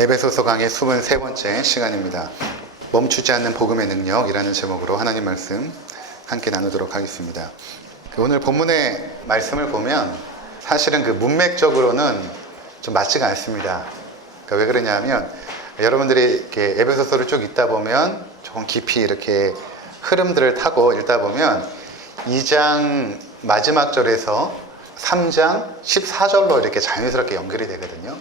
에베소서 강의 23번째 시간입니다. 멈추지 않는 복음의 능력이라는 제목으로 하나님 말씀 함께 나누도록 하겠습니다. 오늘 본문의 말씀을 보면 사실은 그 문맥적으로는 좀 맞지가 않습니다. 그러니까 왜 그러냐면 여러분들이 이렇게 에베소서를 쭉 읽다 보면 조금 깊이 이렇게 흐름들을 타고 읽다 보면 2장 마지막 절에서 3장 14절로 이렇게 자연스럽게 연결이 되거든요.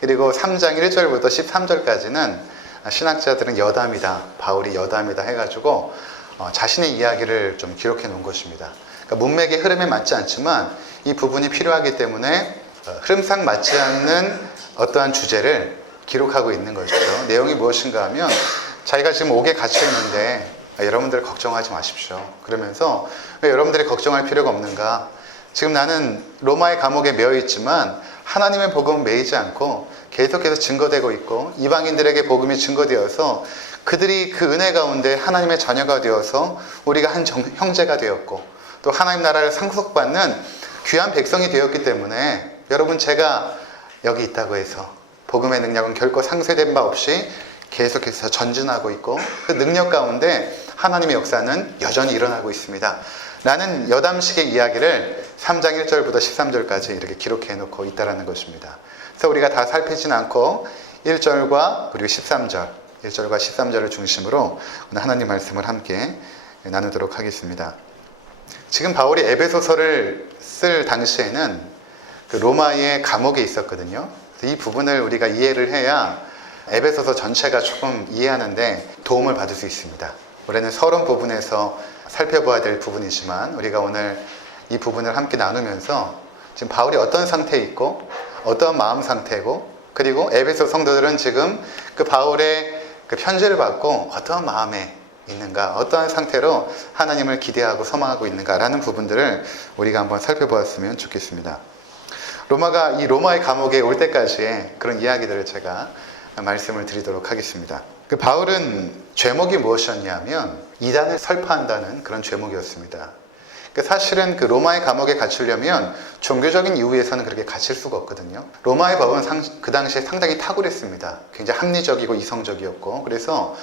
그리고 3장 1절부터 13절까지는 신학자들은 여담이다, 바울이 여담이다 해가지고 자신의 이야기를 좀 기록해 놓은 것입니다. 그러니까 문맥의 흐름에 맞지 않지만 이 부분이 필요하기 때문에 흐름상 맞지 않는 어떠한 주제를 기록하고 있는 것이죠. 내용이 무엇인가 하면 자기가 지금 옥에 갇혀 있는데 여러분들 걱정하지 마십시오. 그러면서 왜 여러분들이 걱정할 필요가 없는가? 지금 나는 로마의 감옥에 매여 있지만 하나님의 복음은 매이지 않고 계속해서 증거되고 있고 이방인들에게 복음이 증거되어서 그들이 그 은혜 가운데 하나님의 자녀가 되어서 우리가 한 형제가 되었고 또 하나님 나라를 상속받는 귀한 백성이 되었기 때문에 여러분 제가 여기 있다고 해서 복음의 능력은 결코 상쇄된 바 없이 계속해서 전진하고 있고 그 능력 가운데 하나님의 역사는 여전히 일어나고 있습니다. 라는 여담식의 이야기를 3장 1절부터 13절까지 이렇게 기록해 놓고 있다는 것입니다. 그래서 우리가 다 살피진 않고 1절과 그리고 13절, 1절과 13절을 중심으로 오늘 하나님 말씀을 함께 나누도록 하겠습니다. 지금 바울이 에베소서를 쓸 당시에는 그 로마의 감옥에 있었거든요. 이 부분을 우리가 이해를 해야 에베소서 전체가 조금 이해하는데 도움을 받을 수 있습니다. 올해는 서론 부분에서 살펴봐야 될 부분이지만 우리가 오늘 이 부분을 함께 나누면서 지금 바울이 어떤 상태에 있고 어떤 마음 상태고 그리고 에베소 성도들은 지금 그 바울의 그 편지를 받고 어떤 마음에 있는가, 어떠한 상태로 하나님을 기대하고 소망하고 있는가라는 부분들을 우리가 한번 살펴보았으면 좋겠습니다. 이 로마의 감옥에 올 때까지의 그런 이야기들을 제가 말씀을 드리도록 하겠습니다. 그 바울은 죄목이 무엇이었냐면 이단을 설파한다는 그런 죄목이었습니다. 사실은 그 로마의 감옥에 갇히려면 종교적인 이유에서는 그렇게 갇힐 수가 없거든요. 로마의 법은 그 당시에 상당히 탁월했습니다. 굉장히 합리적이고 이성적이었고 그래서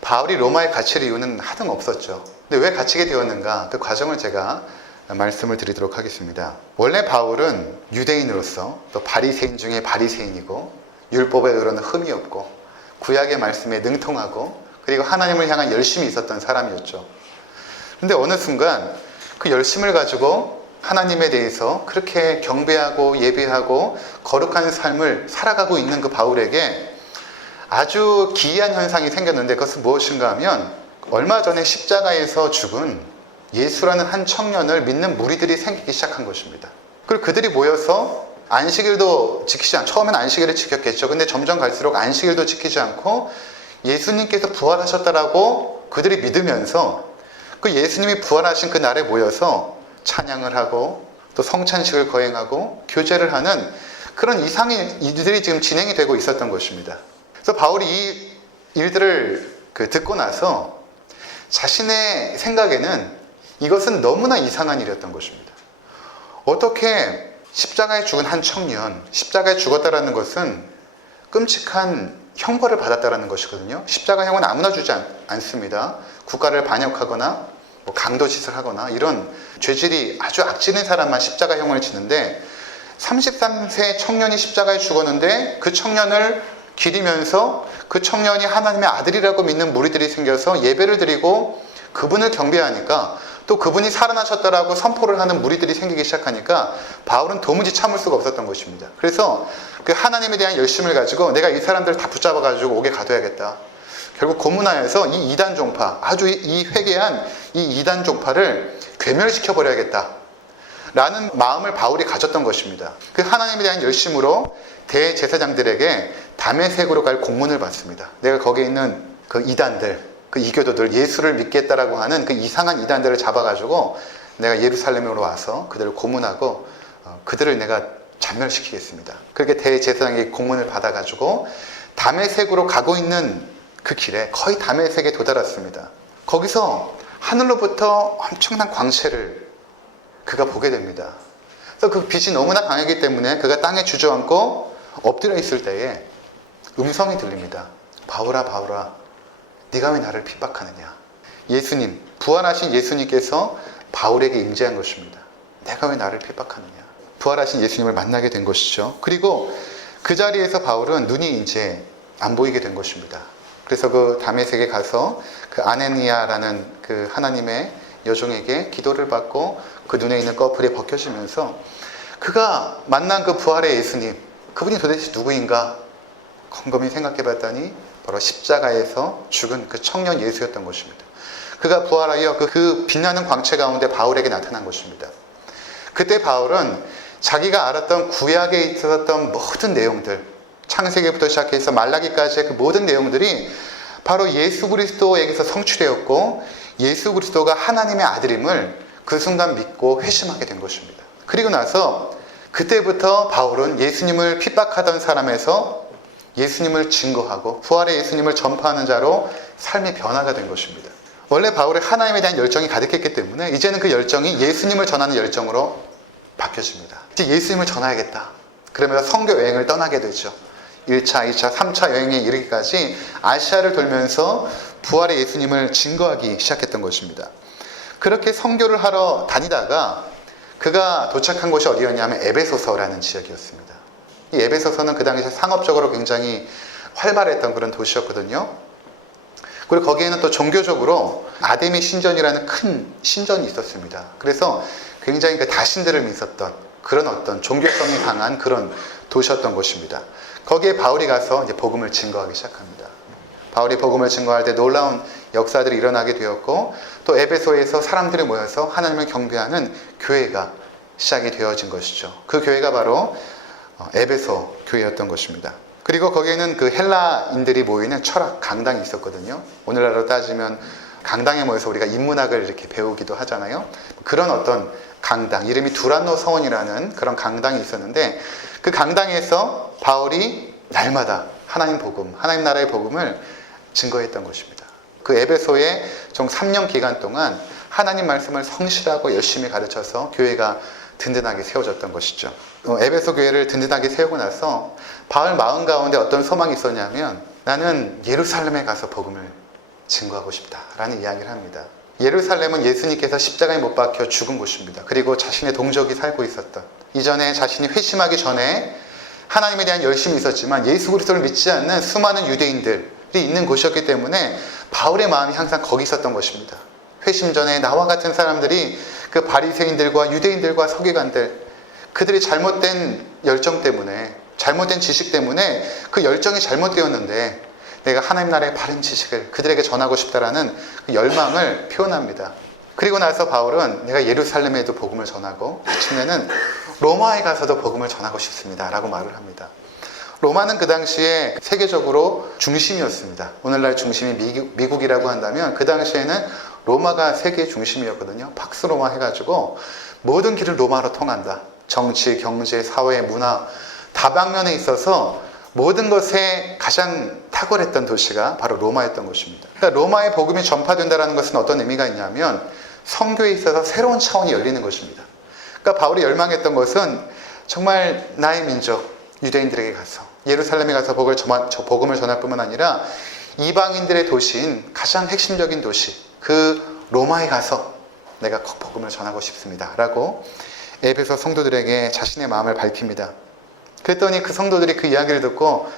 바울이 로마에 갇힐 이유는 하등 없었죠. 근데 왜 갇히게 되었는가? 그 과정을 제가 말씀을 드리도록 하겠습니다. 원래 바울은 유대인으로서 또 바리새인 중에 바리새인이고 율법에 의로는 흠이 없고 구약의 말씀에 능통하고 그리고 하나님을 향한 열심이 있었던 사람이었죠. 근데 어느 순간 그 열심을 가지고 하나님에 대해서 그렇게 경배하고 예배하고 거룩한 삶을 살아가고 있는 그 바울에게 아주 기이한 현상이 생겼는데 그것은 무엇인가 하면 얼마 전에 십자가에서 죽은 예수라는 한 청년을 믿는 무리들이 생기기 시작한 것입니다. 그리고 그들이 모여서 안식일도 지키지 않고 처음엔 안식일을 지켰겠죠. 근데 점점 갈수록 안식일도 지키지 않고 예수님께서 부활하셨다라고 그들이 믿으면서 그 예수님이 부활하신 그 날에 모여서 찬양을 하고 또 성찬식을 거행하고 교제를 하는 그런 이상의 일들이 지금 진행이 되고 있었던 것입니다. 그래서 바울이 이 일들을 듣고 나서 자신의 생각에는 이것은 너무나 이상한 일이었던 것입니다. 어떻게 십자가에 죽은 한 청년, 십자가에 죽었다라는 것은 끔찍한 형벌을 받았다라는 것이거든요. 십자가형은 아무나 주지 않습니다. 국가를 반역하거나 강도짓을 하거나 이런 죄질이 아주 악질인 사람만 십자가형을 지는데 33세 청년이 십자가에 죽었는데 그 청년을 기리면서 그 청년이 하나님의 아들이라고 믿는 무리들이 생겨서 예배를 드리고 그분을 경배하니까 또 그분이 살아나셨다라고 선포를 하는 무리들이 생기기 시작하니까 바울은 도무지 참을 수가 없었던 것입니다. 그래서 그 하나님에 대한 열심을 가지고 내가 이 사람들을 다 붙잡아가지고 옥에 가둬야겠다. 결국 고문하여서 이 이단 종파, 아주 이 회개한 이 이단 종파를 괴멸시켜버려야겠다. 라는 마음을 바울이 가졌던 것입니다. 그 하나님에 대한 열심으로 대제사장들에게 다메섹으로 갈 공문을 받습니다. 내가 거기에 있는 그 이단들, 그 이교도들, 예수를 믿겠다라고 하는 그 이상한 이단들을 잡아가지고 내가 예루살렘으로 와서 그들을 고문하고 그들을 내가 잔멸시키겠습니다. 그렇게 대제사장에게 공문을 받아가지고 다메섹으로 가고 있는 그 길에 거의 다메섹에 도달했습니다. 거기서 하늘로부터 엄청난 광채를 그가 보게 됩니다. 그래서 그 빛이 너무나 강하기 때문에 그가 땅에 주저앉고 엎드려 있을 때에 음성이 들립니다. 바울아 바울아 네가 왜 나를 핍박하느냐. 예수님, 부활하신 예수님께서 바울에게 임재한 것입니다. 내가 왜 나를 핍박하느냐. 부활하신 예수님을 만나게 된 것이죠. 그리고 그 자리에서 바울은 눈이 이제 안 보이게 된 것입니다. 그래서 그 다메섹에 가서 그 아네니아라는 그 하나님의 여종에게 기도를 받고 그 눈에 있는 꺼풀이 벗겨지면서 그가 만난 그 부활의 예수님, 그분이 도대체 누구인가 곰곰이 생각해 봤더니 바로 십자가에서 죽은 그 청년 예수였던 것입니다. 그가 부활하여 그 빛나는 광채 가운데 바울에게 나타난 것입니다. 그때 바울은 자기가 알았던 구약에 있었던 모든 내용들, 창세기부터 시작해서 말라기까지의 그 모든 내용들이 바로 예수 그리스도에게서 성취되었고 예수 그리스도가 하나님의 아들임을 그 순간 믿고 회심하게 된 것입니다. 그리고 나서 그때부터 바울은 예수님을 핍박하던 사람에서 예수님을 증거하고 부활의 예수님을 전파하는 자로 삶의 변화가 된 것입니다. 원래 바울의 하나님에 대한 열정이 가득했기 때문에 이제는 그 열정이 예수님을 전하는 열정으로 바뀌어집니다. 이제 예수님을 전해야겠다. 그러면서 선교 여행을 떠나게 되죠. 1차, 2차, 3차 여행에 이르기까지 아시아를 돌면서 부활의 예수님을 증거하기 시작했던 것입니다. 그렇게 선교를 하러 다니다가 그가 도착한 곳이 어디였냐면 에베소서라는 지역이었습니다. 이 에베소서는 그 당시에 상업적으로 굉장히 활발했던 그런 도시였거든요. 그리고 거기에는 또 종교적으로 아데미 신전이라는 큰 신전이 있었습니다. 그래서 굉장히 그 다신들을 믿었던 그런 어떤 종교성이 강한 그런 도시였던 곳입니다. 거기에 바울이 가서 이제 복음을 증거하기 시작합니다. 바울이 복음을 증거할 때 놀라운 역사들이 일어나게 되었고 또 에베소에서 사람들이 모여서 하나님을 경배하는 교회가 시작이 되어진 것이죠. 그 교회가 바로 에베소 교회였던 것입니다. 그리고 거기에는 그 헬라인들이 모이는 철학 강당이 있었거든요. 오늘날로 따지면 강당에 모여서 우리가 인문학을 이렇게 배우기도 하잖아요. 그런 어떤 강당, 이름이 두란노 서원이라는 그런 강당이 있었는데 그 강당에서 바울이 날마다 하나님 복음, 하나님 나라의 복음을 증거했던 것입니다. 그 에베소에 총 3년 기간 동안 하나님 말씀을 성실하고 열심히 가르쳐서 교회가 든든하게 세워졌던 것이죠. 에베소 교회를 든든하게 세우고 나서 바울 마음 가운데 어떤 소망이 있었냐면 나는 예루살렘에 가서 복음을 증거하고 싶다라는 이야기를 합니다. 예루살렘은 예수님께서 십자가에 못 박혀 죽은 곳입니다. 그리고 자신의 동족이 살고 있었던, 이전에 자신이 회심하기 전에 하나님에 대한 열심이 있었지만 예수 그리스도를 믿지 않는 수많은 유대인들이 있는 곳이었기 때문에 바울의 마음이 항상 거기 있었던 것입니다. 회심 전에 나와 같은 사람들이 그 바리새인들과 유대인들과 서기관들, 그들이 잘못된 열정 때문에, 잘못된 지식 때문에 그 열정이 잘못되었는데 내가 하나님 나라의 바른 지식을 그들에게 전하고 싶다라는 그 열망을 표현합니다. 그리고 나서 바울은 내가 예루살렘에도 복음을 전하고 마침내는 로마에 가서도 복음을 전하고 싶습니다 라고 말을 합니다. 로마는 그 당시에 세계적으로 중심이었습니다. 오늘날 중심이 미국이라고 한다면 그 당시에는 로마가 세계 중심이었거든요. 팍스 로마 해가지고 모든 길을 로마로 통한다. 정치, 경제, 사회, 문화 다방면에 있어서 모든 것에 가장 탁월했던 도시가 바로 로마였던 것입니다. 그러니까 로마의 복음이 전파된다는 것은 어떤 의미가 있냐면 선교에 있어서 새로운 차원이 열리는 것입니다. 그러니까 바울이 열망했던 것은 정말 나의 민족 유대인들에게 가서 예루살렘에 가서 복음을 전할 뿐만 아니라 이방인들의 도시인 가장 핵심적인 도시 그 로마에 가서 내가 꼭 복음을 전하고 싶습니다 라고 에베소 성도들에게 자신의 마음을 밝힙니다. 그랬더니 그 성도들이 그 이야기를 듣고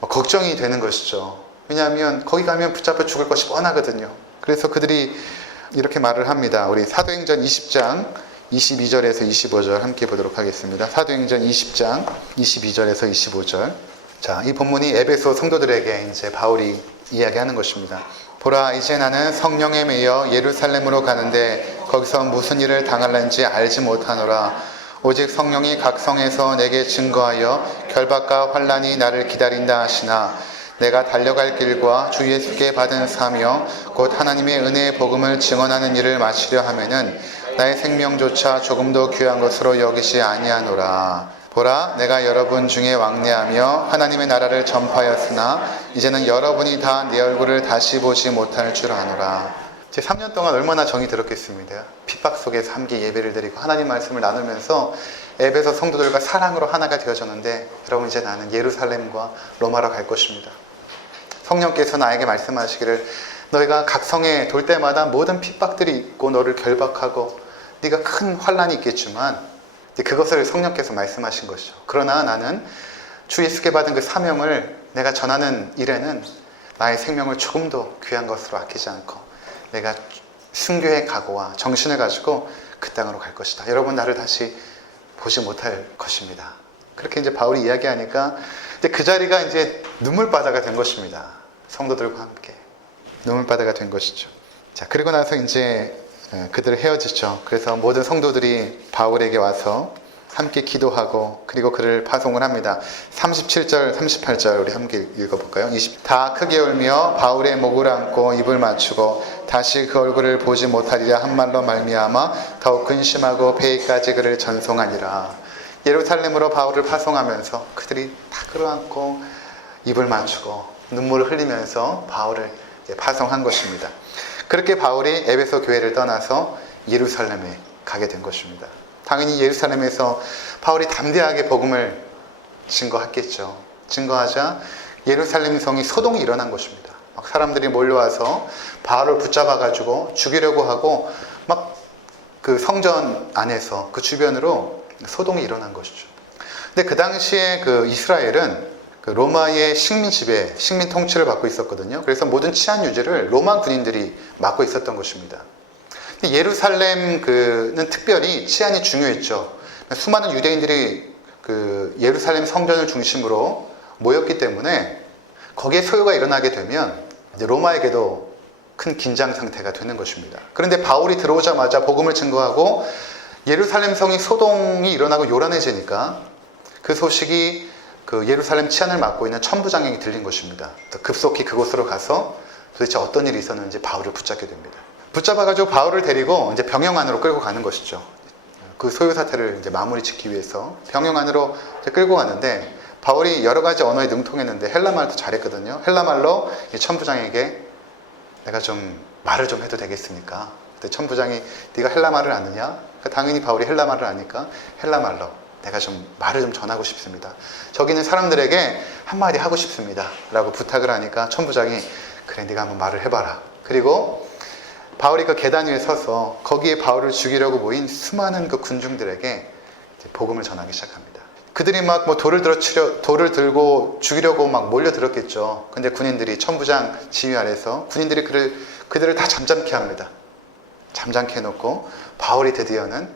걱정이 되는 것이죠. 왜냐하면 거기 가면 붙잡혀 죽을 것이 뻔하거든요. 그래서 그들이 이렇게 말을 합니다. 우리 사도행전 20장 22절에서 25절 함께 보도록 하겠습니다. 사도행전 20장 22절에서 25절. 자, 이 본문이 에베소 성도들에게 이제 바울이 이야기하는 것입니다. 보라, 이제 나는 성령에 매여 예루살렘으로 가는데 거기서 무슨 일을 당할는지 알지 못하노라. 오직 성령이 각 성에서 내게 증거하여 결박과 환난이 나를 기다린다 하시나 내가 달려갈 길과 주 예수께 받은 사명 곧 하나님의 은혜의 복음을 증언하는 일을 마치려 하면은 나의 생명조차 조금도 귀한 것으로 여기지 아니하노라. 보라, 내가 여러분 중에 왕래하며 하나님의 나라를 전파하였으나 이제는 여러분이 다 내 얼굴을 다시 보지 못할 줄 아노라. 제 3년 동안 얼마나 정이 들었겠습니다. 핍박 속에서 함께 예배를 드리고 하나님 말씀을 나누면서 에베소 성도들과 사랑으로 하나가 되어졌는데 여러분 이제 나는 예루살렘과 로마로 갈 것입니다. 성령께서 나에게 말씀하시기를 너희가 각성에 돌 때마다 모든 핍박들이 있고 너를 결박하고 네가 큰 환난이 있겠지만 그것을 성령께서 말씀하신 것이죠. 그러나 나는 주 예수께 받은 그 사명을 내가 전하는 일에는 나의 생명을 조금도 귀한 것으로 아끼지 않고 내가 순교의 각오와 정신을 가지고 그 땅으로 갈 것이다. 여러분 나를 다시 보지 못할 것입니다. 그렇게 이제 바울이 이야기하니까 이제 그 자리가 이제 눈물바다가 된 것입니다. 성도들과 함께 눈물바다가 된 것이죠. 자, 그리고 나서 이제 그들 헤어지죠. 그래서 모든 성도들이 바울에게 와서 함께 기도하고 그리고 그를 파송을 합니다. 37절, 38절 우리 함께 읽어볼까요? 다 크게 울며 바울의 목을 안고 입을 맞추고 다시 그 얼굴을 보지 못하리라 한 말로 말미암아 더욱 근심하고 배에까지 그를 전송하니라. 예루살렘으로 바울을 파송하면서 그들이 다 끌어안고 입을 맞추고 눈물을 흘리면서 바울을 파송한 것입니다. 그렇게 바울이 에베소 교회를 떠나서 예루살렘에 가게 된 것입니다. 당연히 예루살렘에서 바울이 담대하게 복음을 증거했겠죠. 증거하자 예루살렘 성이 소동이 일어난 것입니다. 막 사람들이 몰려와서 바울을 붙잡아가지고 죽이려고 하고 막 그 성전 안에서 그 주변으로 소동이 일어난 것이죠. 근데 그 당시에 그 이스라엘은 그 로마의 식민 지배, 식민 통치를 받고 있었거든요. 그래서 모든 치안 유지를 로마 군인들이 맡고 있었던 것입니다. 예루살렘은 특별히 치안이 중요했죠. 수많은 유대인들이 그 예루살렘 성전을 중심으로 모였기 때문에 거기에 소요가 일어나게 되면 이제 로마에게도 큰 긴장 상태가 되는 것입니다. 그런데 바울이 들어오자마자 복음을 증거하고 예루살렘 성이 소동이 일어나고 요란해지니까 그 소식이 그 예루살렘 치안을 맡고 있는 천부장에게 들린 것입니다. 급속히 그곳으로 가서 도대체 어떤 일이 있었는지 바울을 붙잡게 됩니다. 붙잡아가지고 바울을 데리고 이제 병영 안으로 끌고 가는 것이죠. 그 소요 사태를 이제 마무리 짓기 위해서 병영 안으로 끌고 가는데 바울이 여러 가지 언어에 능통했는데 헬라말도 잘했거든요. 헬라말로 천부장에게 내가 좀 말을 좀 해도 되겠습니까? 그때 천부장이 네가 헬라말을 아느냐? 당연히 바울이 헬라말을 아니까 헬라말로 내가 좀 말을 좀 전하고 싶습니다. 저기 있는 사람들에게 한마디 하고 싶습니다. 라고 부탁을 하니까 천부장이 그래 네가 한번 말을 해봐라. 그리고 바울이 그 계단 위에 서서 거기에 바울을 죽이려고 모인 수많은 그 군중들에게 복음을 전하기 시작합니다. 그들이 막 뭐 돌을 들고 죽이려고 막 몰려들었겠죠. 근데 군인들이 천부장 지휘 아래서 군인들이 그들을 다 잠잠케 합니다. 잠잠케 해놓고 바울이 드디어는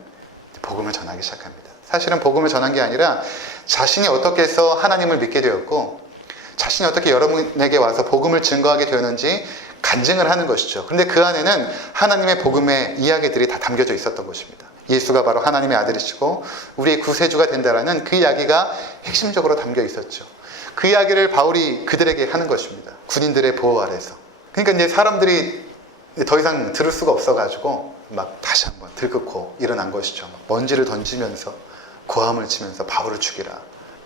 복음을 전하기 시작합니다. 사실은 복음을 전한 게 아니라 자신이 어떻게 해서 하나님을 믿게 되었고 자신이 어떻게 여러분에게 와서 복음을 증거하게 되었는지 간증을 하는 것이죠. 그런데 그 안에는 하나님의 복음의 이야기들이 다 담겨져 있었던 것입니다. 예수가 바로 하나님의 아들이시고 우리의 구세주가 된다라는 그 이야기가 핵심적으로 담겨 있었죠. 그 이야기를 바울이 그들에게 하는 것입니다. 군인들의 보호 아래서. 그러니까 이제 사람들이 더 이상 들을 수가 없어가지고 막 다시 한번 들끓고 일어난 것이죠. 먼지를 던지면서 고함을 치면서 바울을 죽이라.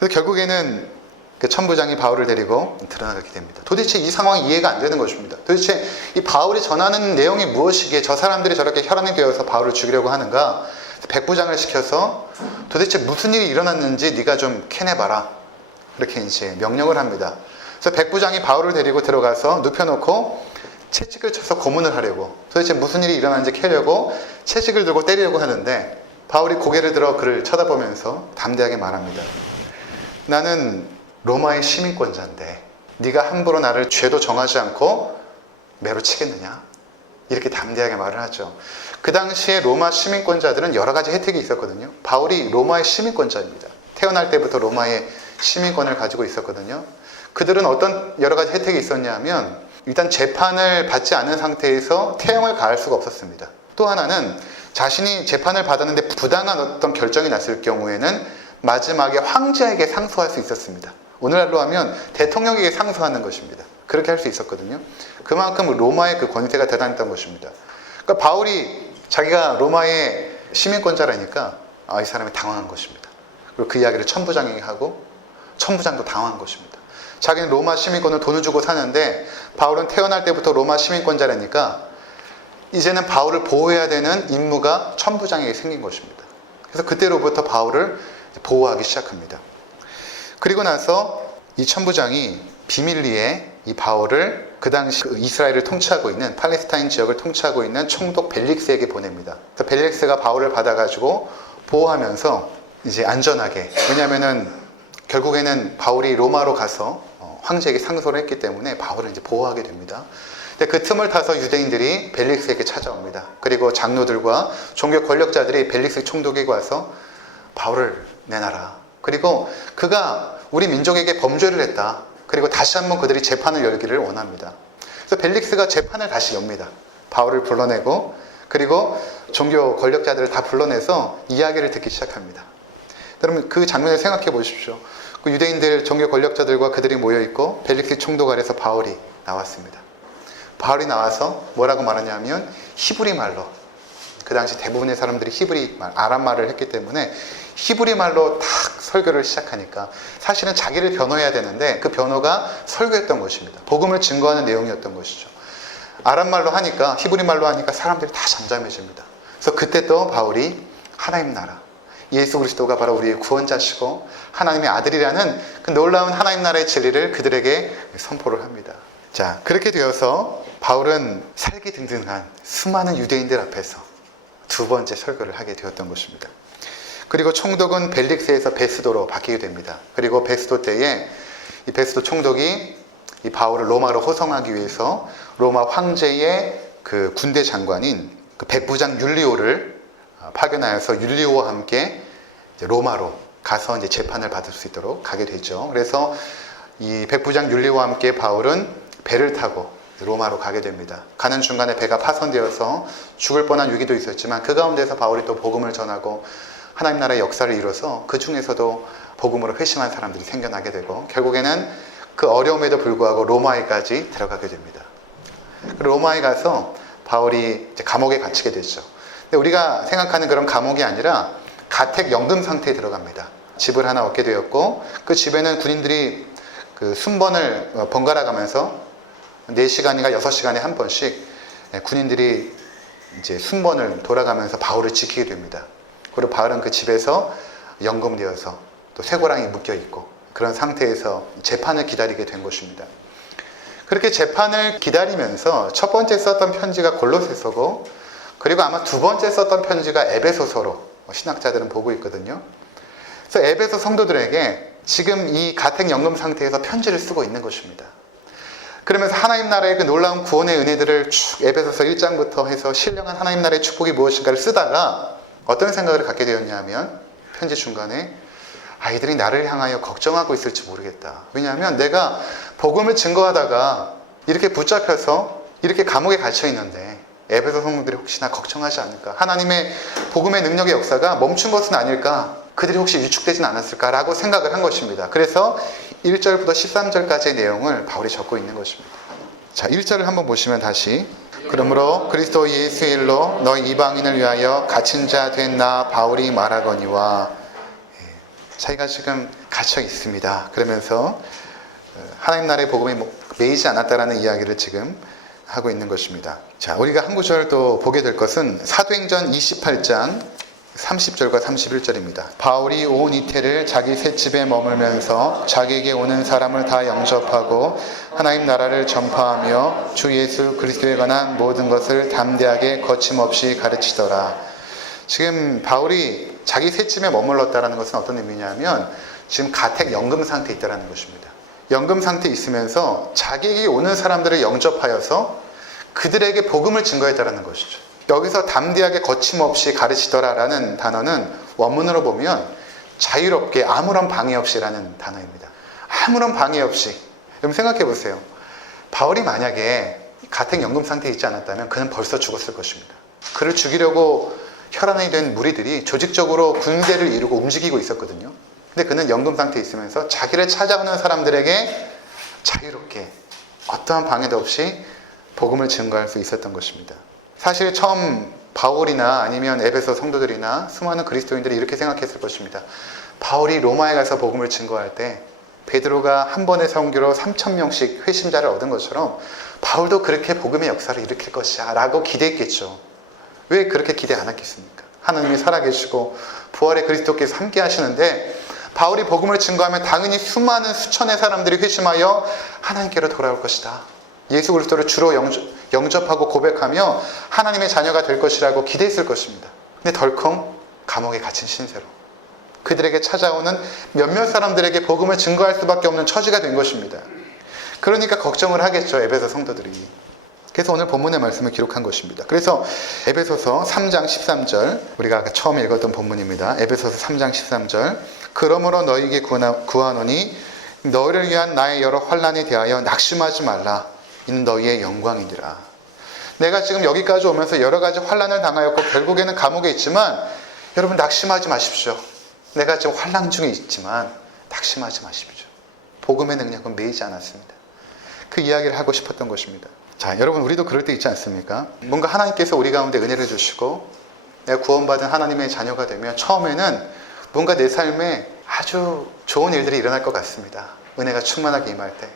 그래서 결국에는 그 천부장이 바울을 데리고 드러나게 됩니다. 도대체 이 상황이 이해가 안 되는 것입니다. 도대체 이 바울이 전하는 내용이 무엇이기에 저 사람들이 저렇게 혈안이 되어서 바울을 죽이려고 하는가? 백부장을 시켜서 도대체 무슨 일이 일어났는지 네가 좀 캐내봐라. 그렇게 이제 명령을 합니다. 그래서 백부장이 바울을 데리고 들어가서 눕혀놓고 채찍을 쳐서 고문을 하려고 도대체 무슨 일이 일어났는지 캐려고 채찍을 들고 때리려고 하는데 바울이 고개를 들어 그를 쳐다보면서 담대하게 말합니다. 나는 로마의 시민권자인데 네가 함부로 나를 죄도 정하지 않고 매로 치겠느냐? 이렇게 담대하게 말을 하죠. 그 당시에 로마 시민권자들은 여러 가지 혜택이 있었거든요. 바울이 로마의 시민권자입니다. 태어날 때부터 로마의 시민권을 가지고 있었거든요. 그들은 어떤 여러 가지 혜택이 있었냐면 일단 재판을 받지 않은 상태에서 태형을 가할 수가 없었습니다. 또 하나는 자신이 재판을 받았는데 부당한 어떤 결정이 났을 경우에는 마지막에 황제에게 상소할 수 있었습니다. 오늘날로 하면 대통령에게 상소하는 것입니다. 그렇게 할 수 있었거든요. 그만큼 로마의 그 권세가 대단했던 것입니다. 그러니까 바울이 자기가 로마의 시민권자라니까 이 사람이 당황한 것입니다. 그리고 그 이야기를 천부장에게 하고 천부장도 당황한 것입니다. 자기는 로마 시민권을 돈을 주고 사는데 바울은 태어날 때부터 로마 시민권자라니까 이제는 바울을 보호해야 되는 임무가 천부장에게 생긴 것입니다. 그래서 그때로부터 바울을 보호하기 시작합니다. 그리고 나서 이 천부장이 비밀리에 이 바울을 그 당시 이스라엘을 통치하고 있는 팔레스타인 지역을 통치하고 있는 총독 벨릭스에게 보냅니다. 그래서 벨릭스가 바울을 받아가지고 보호하면서 이제 안전하게, 왜냐하면은 결국에는 바울이 로마로 가서 황제에게 상소를 했기 때문에 바울을 이제 보호하게 됩니다. 근데 그 틈을 타서 유대인들이 벨릭스에게 찾아옵니다. 그리고 장로들과 종교 권력자들이 벨릭스 총독에게 와서 바울을 내놔라. 그리고 그가 우리 민족에게 범죄를 했다. 그리고 다시 한번 그들이 재판을 열기를 원합니다. 그래서 벨릭스가 재판을 다시 엽니다. 바울을 불러내고 그리고 종교 권력자들을 다 불러내서 이야기를 듣기 시작합니다. 여러분 그 장면을 생각해 보십시오. 그 유대인들 종교 권력자들과 그들이 모여있고 벨릭스 총독 아래서 바울이 나왔습니다. 바울이 나와서 뭐라고 말하냐면 히브리 말로, 그 당시 대부분의 사람들이 히브리 말, 아람말을 했기 때문에 히브리 말로 탁 설교를 시작하니까 사실은 자기를 변호해야 되는데 그 변호가 설교였던 것입니다. 복음을 증거하는 내용이었던 것이죠. 아람말로 하니까, 히브리 말로 하니까 사람들이 다 잠잠해집니다. 그래서 그때 또 바울이 하나님 나라, 예수 그리스도가 바로 우리의 구원자시고 하나님의 아들이라는 그 놀라운 하나님 나라의 진리를 그들에게 선포를 합니다. 자, 그렇게 되어서 바울은 살기 든든한 수많은 유대인들 앞에서 두 번째 설교를 하게 되었던 것입니다. 그리고 총독은 벨릭스에서 베스도로 바뀌게 됩니다. 그리고 베스도 때에 이 베스도 총독이 이 바울을 로마로 호송하기 위해서 로마 황제의 그 군대 장관인 그 백부장 율리오를 파견하여서 율리오와 함께 이제 로마로 가서 이제 재판을 받을 수 있도록 가게 되죠. 그래서 이 백부장 율리오와 함께 바울은 배를 타고 로마로 가게 됩니다. 가는 중간에 배가 파손되어서 죽을 뻔한 위기도 있었지만 그 가운데서 바울이 또 복음을 전하고 하나님 나라의 역사를 이뤄서 그 중에서도 복음으로 회심한 사람들이 생겨나게 되고 결국에는 그 어려움에도 불구하고 로마에까지 들어가게 됩니다. 로마에 가서 바울이 이제 감옥에 갇히게 되죠. 근데 우리가 생각하는 그런 감옥이 아니라 가택 연금 상태에 들어갑니다. 집을 하나 얻게 되었고 그 집에는 군인들이 그 순번을 번갈아 가면서 4시간인가 6시간에 한 번씩 군인들이 이제 순번을 돌아가면서 바울을 지키게 됩니다. 그리고 바울은 그 집에서 연금되어서 또 쇠고랑이 묶여 있고 그런 상태에서 재판을 기다리게 된 것입니다. 그렇게 재판을 기다리면서 첫 번째 썼던 편지가 골로새서고 그리고 아마 두 번째 썼던 편지가 에베소서로 신학자들은 보고 있거든요. 그래서 에베소 성도들에게 지금 이 가택연금 상태에서 편지를 쓰고 있는 것입니다. 그러면서 하나님 나라의 그 놀라운 구원의 은혜들을 쭉 에베소서 1장부터 해서 신령한 하나님 나라의 축복이 무엇인가를 쓰다가 어떤 생각을 갖게 되었냐면 편지 중간에 아이들이 나를 향하여 걱정하고 있을지 모르겠다. 왜냐하면 내가 복음을 증거하다가 이렇게 붙잡혀서 이렇게 감옥에 갇혀 있는데 에베소 성도들이 혹시나 걱정하지 않을까? 하나님의 복음의 능력의 역사가 멈춘 것은 아닐까? 그들이 혹시 위축되진 않았을까라고 생각을 한 것입니다. 그래서 1절부터 13절까지의 내용을 바울이 적고 있는 것입니다. 자, 1절을 한번 보시면 다시 그러므로 그리스도 예수의 일로 너희 이방인을 위하여 갇힌 자 된 나 바울이 말하거니와 자기가 지금 갇혀 있습니다. 그러면서 하나님 나라의 복음에 매이지 않았다라는 이야기를 지금 하고 있는 것입니다. 자, 우리가 한 구절 또 보게 될 것은 사도행전 28장 30절과 31절입니다. 바울이 온 이태를 자기 셋집에 머물면서 자기에게 오는 사람을 다 영접하고 하나님 나라를 전파하며 주 예수 그리스도에 관한 모든 것을 담대하게 거침없이 가르치더라. 지금 바울이 자기 셋집에 머물렀다는 것은 어떤 의미냐면 지금 가택 연금 상태에 있다는 것입니다. 연금 상태에 있으면서 자기에게 오는 사람들을 영접하여서 그들에게 복음을 증거했다는 것이죠. 여기서 담대하게 거침없이 가르치더라라는 단어는 원문으로 보면 자유롭게 아무런 방해 없이라는 단어입니다. 아무런 방해 없이. 여러분 생각해 보세요. 바울이 만약에 가택연금 상태에 있지 않았다면 그는 벌써 죽었을 것입니다. 그를 죽이려고 혈안이 된 무리들이 조직적으로 군대를 이루고 움직이고 있었거든요. 근데 그는 연금 상태에 있으면서 자기를 찾아오는 사람들에게 자유롭게 어떠한 방해도 없이 복음을 증거할 수 있었던 것입니다. 사실 처음 바울이나 아니면 에베소 성도들이나 수많은 그리스도인들이 이렇게 생각했을 것입니다. 바울이 로마에 가서 복음을 증거할 때 베드로가 한 번의 선교로 3,000명씩 회심자를 얻은 것처럼 바울도 그렇게 복음의 역사를 일으킬 것이야 라고 기대했겠죠. 왜 그렇게 기대 안 했겠습니까? 하나님이 살아계시고 부활의 그리스도께서 함께 하시는데, 바울이 복음을 증거하면 당연히 수많은 수천의 사람들이 회심하여 하나님께로 돌아올 것이다. 예수 그리스도를 주로 영접하고 고백하며 하나님의 자녀가 될 것이라고 기대했을 것입니다. 근데 덜컹 감옥에 갇힌 신세로 그들에게 찾아오는 몇몇 사람들에게 복음을 증거할 수밖에 없는 처지가 된 것입니다. 그러니까 걱정을 하겠죠, 에베소 성도들이. 그래서 오늘 본문의 말씀을 기록한 것입니다. 그래서 에베소서 3장 13절, 우리가 아까 처음 읽었던 본문입니다. 에베소서 3장 13절, 그러므로 너희에게 구하노니 너희를 위한 나의 여러 환난에 대하여 낙심하지 말라. 이는 너희의 영광이니라. 내가 지금 여기까지 오면서 여러 가지 환난을 당하였고 결국에는 감옥에 있지만 여러분 낙심하지 마십시오. 내가 지금 환난 중에 있지만 낙심하지 마십시오. 복음의 능력은 매이지 않았습니다. 그 이야기를 하고 싶었던 것입니다. 자, 여러분, 우리도 그럴 때 있지 않습니까? 뭔가 하나님께서 우리 가운데 은혜를 주시고 내가 구원받은 하나님의 자녀가 되면 처음에는 뭔가 내 삶에 아주 좋은 일들이 일어날 것 같습니다. 은혜가 충만하게 임할 때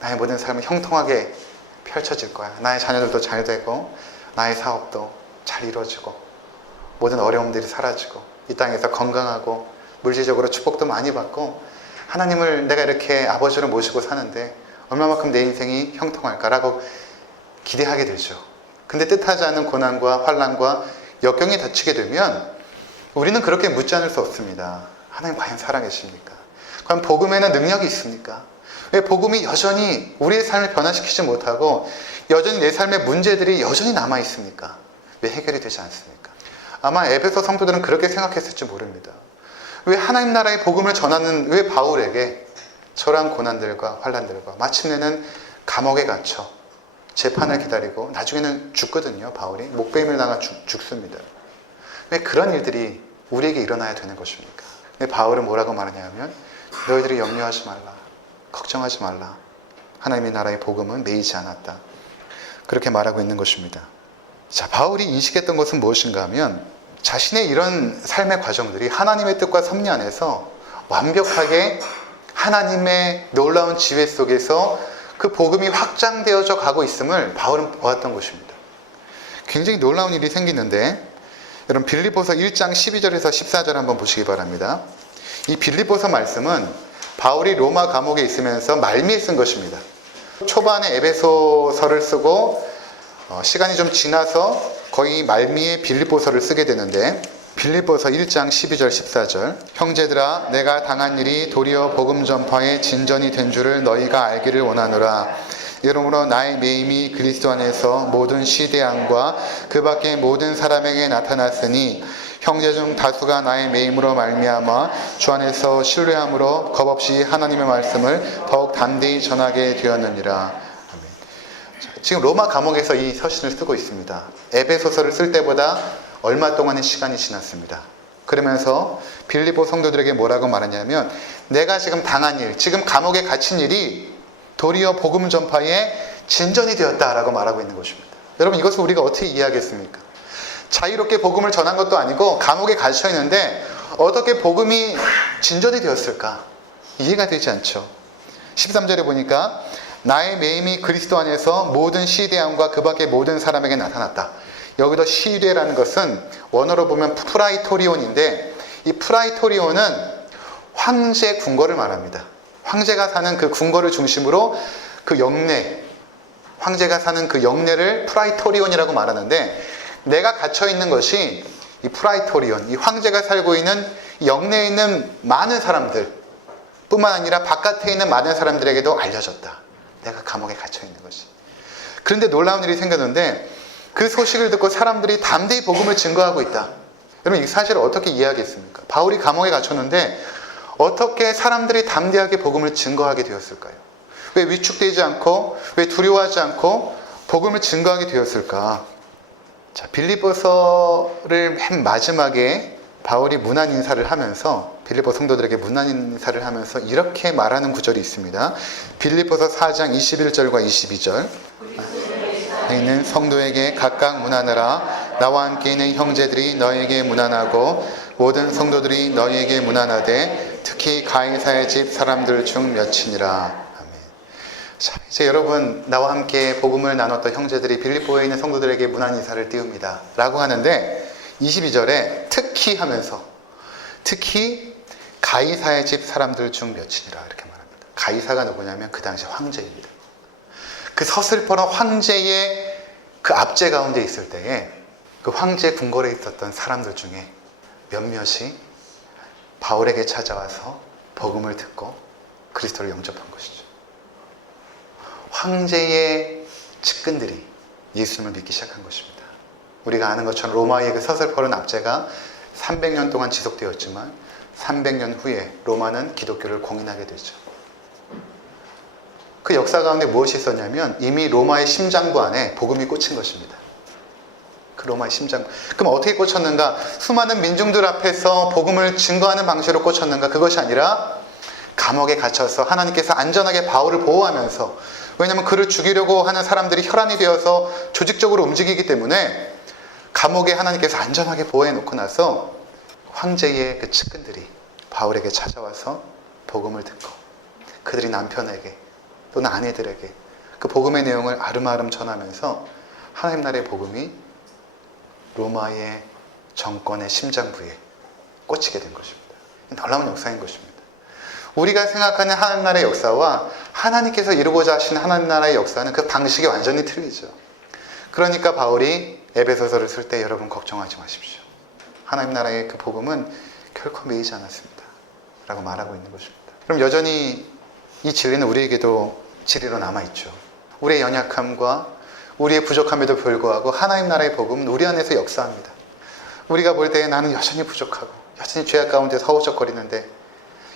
나의 모든 삶은 형통하게 펼쳐질 거야. 나의 자녀들도 잘 되고 나의 사업도 잘 이루어지고 모든 어려움들이 사라지고 이 땅에서 건강하고 물질적으로 축복도 많이 받고 하나님을 내가 이렇게 아버지로 모시고 사는데 얼마만큼 내 인생이 형통할까라고 기대하게 되죠. 근데 뜻하지 않은 고난과 환난과 역경이 닥치게 되면 우리는 그렇게 묻지 않을 수 없습니다. 하나님 과연 살아계십니까? 과연 복음에는 능력이 있습니까? 왜 복음이 여전히 우리의 삶을 변화시키지 못하고 여전히 내 삶의 문제들이 여전히 남아있습니까? 왜 해결이 되지 않습니까? 아마 에베소 성도들은 그렇게 생각했을지 모릅니다. 왜 하나님 나라의 복음을 전하는, 왜 바울에게 저러한 고난들과 환난들과 마침내는 감옥에 갇혀 재판을 기다리고 나중에는 죽거든요. 바울이 목베임을 당하 죽습니다. 왜 그런 일들이 우리에게 일어나야 되는 것입니까? 근데 바울은 뭐라고 말하냐면 너희들이 염려하지 말라, 걱정하지 말라, 하나님의 나라의 복음은 매이지 않았다, 그렇게 말하고 있는 것입니다. 자, 바울이 인식했던 것은 무엇인가 하면 자신의 이런 삶의 과정들이 하나님의 뜻과 섭리 안에서 완벽하게 하나님의 놀라운 지혜 속에서 그 복음이 확장되어져 가고 있음을 바울은 보았던 것입니다. 굉장히 놀라운 일이 생기는데, 여러분 빌립보서 1장 12절에서 14절 한번 보시기 바랍니다. 이 빌립보서 말씀은 바울이 로마 감옥에 있으면서 말미에 쓴 것입니다. 초반에 에베소서를 쓰고 시간이 좀 지나서 거의 말미에 빌립보서를 쓰게 되는데, 빌립보서 1장 12절 14절, 형제들아 내가 당한 일이 도리어 복음 전파의 진전이 된 줄을 너희가 알기를 원하노라. 이러므로 나의 매임이 그리스도 안에서 모든 시대함과 그 밖의 모든 사람에게 나타났으니 형제 중 다수가 나의 매임으로 말미암아 주 안에서 신뢰함으로 겁없이 하나님의 말씀을 더욱 담대히 전하게 되었느니라. 지금 로마 감옥에서 이 서신을 쓰고 있습니다. 에베소서를 쓸 때보다 얼마 동안의 시간이 지났습니다. 그러면서 빌립보 성도들에게 뭐라고 말하냐면 내가 지금 당한 일, 지금 감옥에 갇힌 일이 도리어 복음 전파의 진전이 되었다라고 말하고 있는 것입니다. 여러분, 이것을 우리가 어떻게 이해하겠습니까? 자유롭게 복음을 전한 것도 아니고 감옥에 갇혀 있는데 어떻게 복음이 진전이 되었을까? 이해가 되지 않죠. 13절에 보니까 나의 매임이 그리스도 안에서 모든 시대함과 그 밖의 모든 사람에게 나타났다. 여기도 시대라는 것은 원어로 보면 프라이토리온인데, 이 프라이토리온은 황제 궁궐을 말합니다. 황제가 사는 그 궁궐을 중심으로 그 영내, 황제가 사는 그 영내를 프라이토리온이라고 말하는데, 내가 갇혀 있는 것이 이 프라이토리온, 이 황제가 살고 있는 영내에 있는 많은 사람들 뿐만 아니라 바깥에 있는 많은 사람들에게도 알려졌다. 내가 감옥에 갇혀 있는 것이. 그런데 놀라운 일이 생겼는데 그 소식을 듣고 사람들이 담대히 복음을 증거하고 있다. 여러분, 이 사실을 어떻게 이해하겠습니까? 바울이 감옥에 갇혔는데 어떻게 사람들이 담대하게 복음을 증거하게 되었을까요? 왜 위축되지 않고, 왜 두려워하지 않고 복음을 증거하게 되었을까? 자, 빌립보서를 맨 마지막에 바울이 문안 인사를 하면서, 빌립보 성도들에게 문안 인사를 하면서 이렇게 말하는 구절이 있습니다. 빌립보서 4장 21절과 22절. 너희는 성도에게 각각 문안하라. 나와 함께 있는 형제들이 너희에게 문안하고 모든 성도들이 너희에게 문안하되 특히 가이사의 집 사람들 중 몇이니라. 아멘. 자, 이제 여러분, 나와 함께 복음을 나눴던 형제들이 빌립보에 있는 성도들에게 문안 인사를 띄웁니다 라고 하는데, 22절에 특히 하면서, 특히 가이사의 집 사람들 중 몇이니라 이렇게 말합니다. 가이사가 누구냐면 그 당시 황제입니다. 그 서슬퍼런 황제의 그 압제 가운데 있을 때에 그 황제 궁궐에 있었던 사람들 중에 몇몇이 바울에게 찾아와서 복음을 듣고 그리스도를 영접한 것이죠. 황제의 측근들이 예수님을 믿기 시작한 것입니다. 우리가 아는 것처럼 로마의 그 서슬퍼런 압제가 300년 동안 지속되었지만 300년 후에 로마는 기독교를 공인하게 되죠. 그 역사 가운데 무엇이 있었냐면 이미 로마의 심장부 안에 복음이 꽂힌 것입니다. 그 로마의 심장부. 그럼 어떻게 꽂혔는가? 수많은 민중들 앞에서 복음을 증거하는 방식으로 꽂혔는가? 그것이 아니라 감옥에 갇혀서 하나님께서 안전하게 바울을 보호하면서, 왜냐하면 그를 죽이려고 하는 사람들이 혈안이 되어서 조직적으로 움직이기 때문에 감옥에 하나님께서 안전하게 보호해 놓고 나서 황제의 그 측근들이 바울에게 찾아와서 복음을 듣고 그들이 남편에게 또는 아내들에게 그 복음의 내용을 아름아름 전하면서 하나님 나라의 복음이 로마의 정권의 심장부에 꽂히게 된 것입니다. 놀라운 역사인 것입니다. 우리가 생각하는 하나님 나라의 역사와 하나님께서 이루고자 하시는 하나님 나라의 역사는 그 방식이 완전히 틀리죠. 그러니까 바울이 에베소서를 쓸 때 여러분 걱정하지 마십시오. 하나님 나라의 그 복음은 결코 매이지 않았습니다. 라고 말하고 있는 것입니다. 그럼 여전히 이 진리는 우리에게도 진리로 남아있죠. 우리의 연약함과 우리의 부족함에도 불구하고 하나님 나라의 복음은 우리 안에서 역사합니다. 우리가 볼 때 나는 여전히 부족하고 여전히 죄악 가운데 허우적거리는데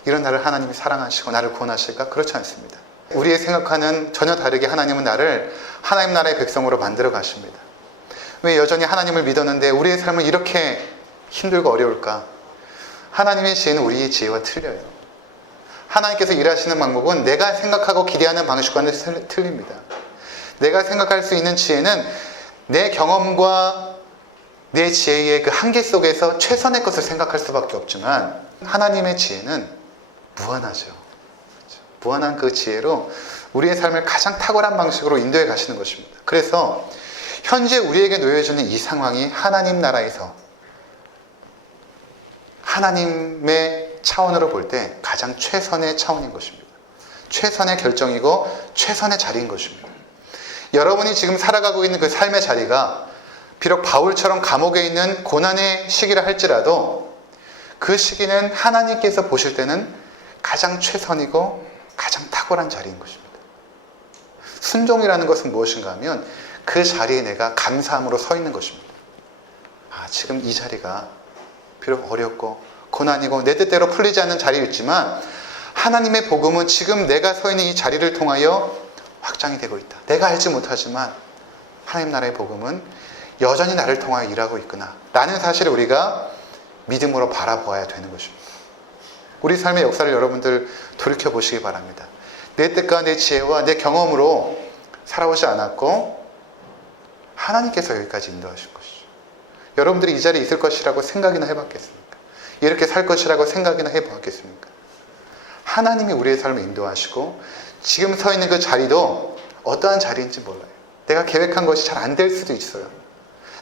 이런 나를 하나님이 사랑하시고 나를 구원하실까? 그렇지 않습니다. 우리의 생각과는 전혀 다르게 하나님은 나를 하나님 나라의 백성으로 만들어 가십니다. 왜 여전히 하나님을 믿었는데 우리의 삶은 이렇게 힘들고 어려울까? 하나님의 지혜는 우리의 지혜와 틀려요. 하나님께서 일하시는 방법은 내가 생각하고 기대하는 방식과는 틀립니다. 내가 생각할 수 있는 지혜는 내 경험과 내 지혜의 그 한계 속에서 최선의 것을 생각할 수밖에 없지만 하나님의 지혜는 무한하죠. 무한한 그 지혜로 우리의 삶을 가장 탁월한 방식으로 인도해 가시는 것입니다. 그래서 현재 우리에게 놓여지는 이 상황이 하나님 나라에서 하나님의 차원으로 볼 때 가장 최선의 차원인 것입니다. 최선의 결정이고 최선의 자리인 것입니다. 여러분이 지금 살아가고 있는 그 삶의 자리가 비록 바울처럼 감옥에 있는 고난의 시기라 할지라도 그 시기는 하나님께서 보실 때는 가장 최선이고 가장 탁월한 자리인 것입니다. 순종이라는 것은 무엇인가 하면 그 자리에 내가 감사함으로 서 있는 것입니다. 지금 이 자리가 비록 어렵고 고난이고 내 뜻대로 풀리지 않는 자리였지만 하나님의 복음은 지금 내가 서 있는 이 자리를 통하여 확장이 되고 있다. 내가 알지 못하지만 하나님 나라의 복음은 여전히 나를 통하여 일하고 있구나 라는 사실을 우리가 믿음으로 바라보아야 되는 것입니다. 우리 삶의 역사를 여러분들 돌이켜보시기 바랍니다. 내 뜻과 내 지혜와 내 경험으로 살아오지 않았고 하나님께서 여기까지 인도하신 것이죠. 여러분들이 이 자리에 있을 것이라고 생각이나 해봤겠습니까? 이렇게 살 것이라고 생각이나 해보았겠습니까? 하나님이 우리의 삶을 인도하시고 지금 서 있는 그 자리도 어떠한 자리인지 몰라요. 내가 계획한 것이 잘 안 될 수도 있어요.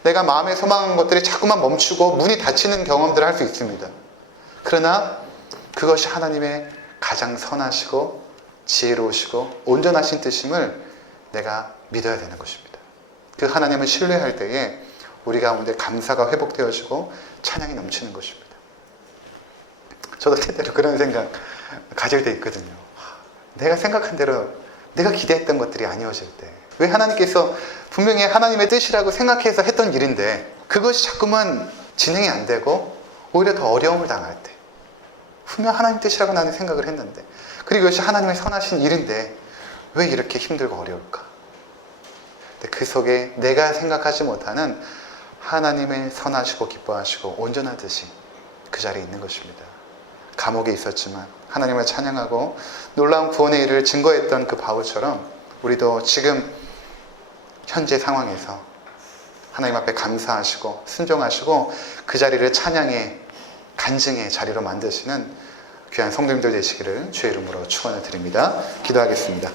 내가 마음에 소망한 것들이 자꾸만 멈추고 문이 닫히는 경험들을 할 수 있습니다. 그러나 그것이 하나님의 가장 선하시고 지혜로우시고 온전하신 뜻임을 내가 믿어야 되는 것입니다. 그 하나님을 신뢰할 때에 우리 가운데 감사가 회복되어지고 찬양이 넘치는 것입니다. 저도 때때로 그런 생각 가질 때 있거든요. 내가 생각한 대로 내가 기대했던 것들이 아니어질 때 왜 하나님께서 분명히 하나님의 뜻이라고 생각해서 했던 일인데 그것이 자꾸만 진행이 안 되고 오히려 더 어려움을 당할 때 분명 하나님 뜻이라고 나는 생각을 했는데 그리고 이것이 하나님의 선하신 일인데 왜 이렇게 힘들고 어려울까? 그 속에 내가 생각하지 못하는 하나님의 선하시고 기뻐하시고 온전한 뜻이 그 자리에 있는 것입니다. 감옥에 있었지만 하나님을 찬양하고 놀라운 구원의 일을 증거했던 그 바울처럼 우리도 지금 현재 상황에서 하나님 앞에 감사하시고 순종하시고 그 자리를 찬양의 간증의 자리로 만드시는 귀한 성도님들 되시기를 주의 이름으로 축원을 드립니다. 기도하겠습니다.